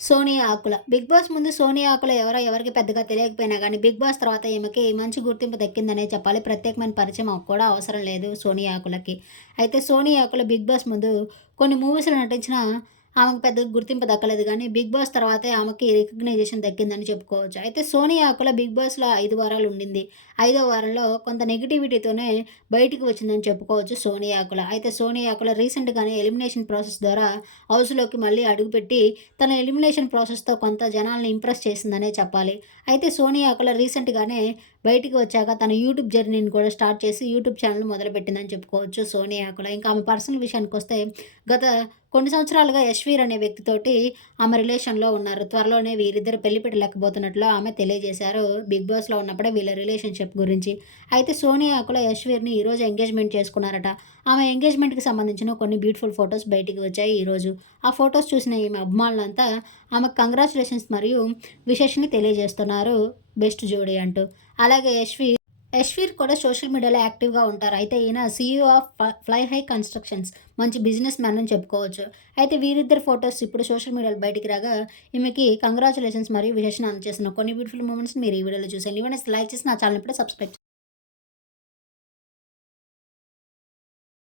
సోనియా ఆకుల. Big boss ముందు సోనియా ఆకుల ఎవరో ఎవరికి పెద్దగా తెలియకపోయినా కానీ బిగ్ బాస్ తర్వాత ఈమెకి మంచి గుర్తింపు దక్కిందనే చెప్పాలి. ప్రత్యేకమైన పరిచయం కూడా అవసరం లేదు సోనియా ఆకులకి. అయితే సోనియా ఆకుల బిగ్ బాస్ ముందు కొన్ని మూవీస్లో నటించిన ఆమెకు పెద్ద గుర్తింపు దక్కలేదు కానీ బిగ్ బాస్ తర్వాతే ఆమెకి రికగ్నైజేషన్ దక్కిందని చెప్పుకోవచ్చు. అయితే సోనియా ఆకుల బిగ్ బాస్లో ఐదు వారాలు ఉండింది. ఐదో వారంలో కొంత నెగిటివిటీతోనే బయటికి వచ్చిందని చెప్పుకోవచ్చు సోనియా ఆకుల. అయితే సోనియా ఆకుల రీసెంట్గానే ఎలిమినేషన్ ప్రాసెస్ ద్వారా హౌస్లోకి మళ్ళీ అడుగుపెట్టి తన ఎలిమినేషన్ ప్రాసెస్తో కొంత జనాల్ని ఇంప్రెస్ చేసిందనే చెప్పాలి. అయితే సోనియా ఆకుల రీసెంట్గానే బయటికి వచ్చాక తన యూట్యూబ్ జర్నీని కూడా స్టార్ట్ చేసి యూట్యూబ్ ఛానల్ మొదలుపెట్టిందని చెప్పుకోవచ్చు సోనియా ఆకుల ఇంకా ఆమె పర్సనల్ విషయానికి వస్తే గత కొన్ని సంవత్సరాలుగా యశ్వీర్ అనే వ్యక్తితోటి ఆమె రిలేషన్లో ఉన్నారు. త్వరలోనే వీరిద్దరు పెళ్ళి పెట్టలేకపోతున్నట్లు ఆమె తెలియజేశారు. బిగ్ బాస్లో ఉన్నప్పుడే వీళ్ళ రిలేషన్షిప్ గురించి. అయితే సోనియా ఆకుల యశ్వీర్ని ఈరోజు ఎంగేజ్మెంట్ చేసుకున్నారట. ఆమె ఎంగేజ్మెంట్కి సంబంధించిన కొన్ని బ్యూటిఫుల్ ఫొటోస్ బయటికి వచ్చాయి ఈరోజు ఆ ఫొటోస్ చూసిన ఈమె అభిమానులంతా ఆమె కంగ్రాచులేషన్స్ మరియు విశేషని తెలియజేస్తున్నారు. బెస్ట్ జోడీ అంటూ. అలాగే యశ్వీర్ యశ్వీర్ కూడా సోషల్ మీడియాలో యాక్టివ్గా ఉంటారు. అయితే ఈయన CEO of Fly High Constructions మంచి బిజినెస్ మ్యాన్ అని చెప్పుకోవచ్చు. అయితే వీరిద్దరు ఫొటోస్ ఇప్పుడు సోషల్ మీడియాలో బయటికి రాగా ఈమెకి కంగ్రాచులేషన్స్ మరియు విశేషణ అందజేస్తున్న కొన్ని బ్యూటిఫుల్ మూమెంట్స్ మీరు ఈ వీడియోలో చూసాను ఇవన్నీ లైక్ చేసి నా ఛానల్ ఇప్పుడే సబ్స్క్రైబ్